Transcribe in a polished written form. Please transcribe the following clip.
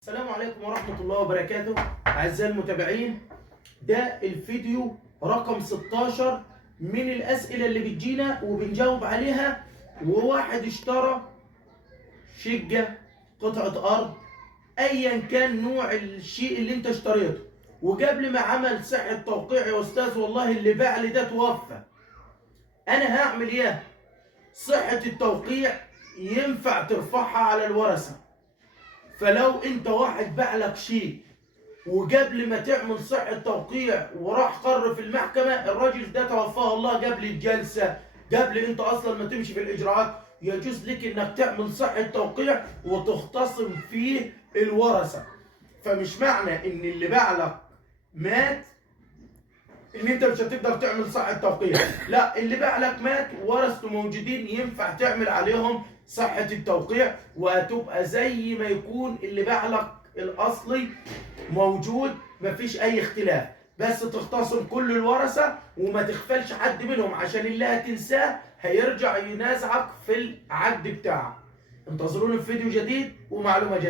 السلام عليكم ورحمة الله وبركاته أعزائي المتابعين. ده الفيديو رقم 16 من الأسئلة اللي بتجينا وبنجاوب عليها. وواحد اشترى شقة، قطعة أرض، أيا كان نوع الشيء اللي أنت اشتريته، وقبل ما عمل صحة توقيع يا أستاذ والله اللي باع لي ده توفى، أنا هعمل إيه؟ صحة التوقيع ينفع ترفعها على الورثة. فلو انت واحد باع لك شيء وقبل ما تعمل صحة توقيع وراح قرر في المحكمة، الراجل ده توفاه الله قبل الجلسة، قبل انت اصلا ما تمشي في الاجراءات، يجوز لك انك تعمل صحة توقيع وتختصم فيه الورثة. فمش معنى ان اللي باع لك مات ان انت مش هتقدر تعمل صحة توقيع، لا، اللي باع لك مات ورثته موجودين، ينفع تعمل عليهم صحة التوقيع وهتبقى زي ما يكون اللي باع لك الاصلي موجود، مفيش اي اختلاف. بس تختصم كل الورثة وما تغفلش حد منهم، عشان اللي هتنساه هيرجع ينازعك في العقد بتاعك. انتظرونا في فيديو جديد ومعلومة جديدة.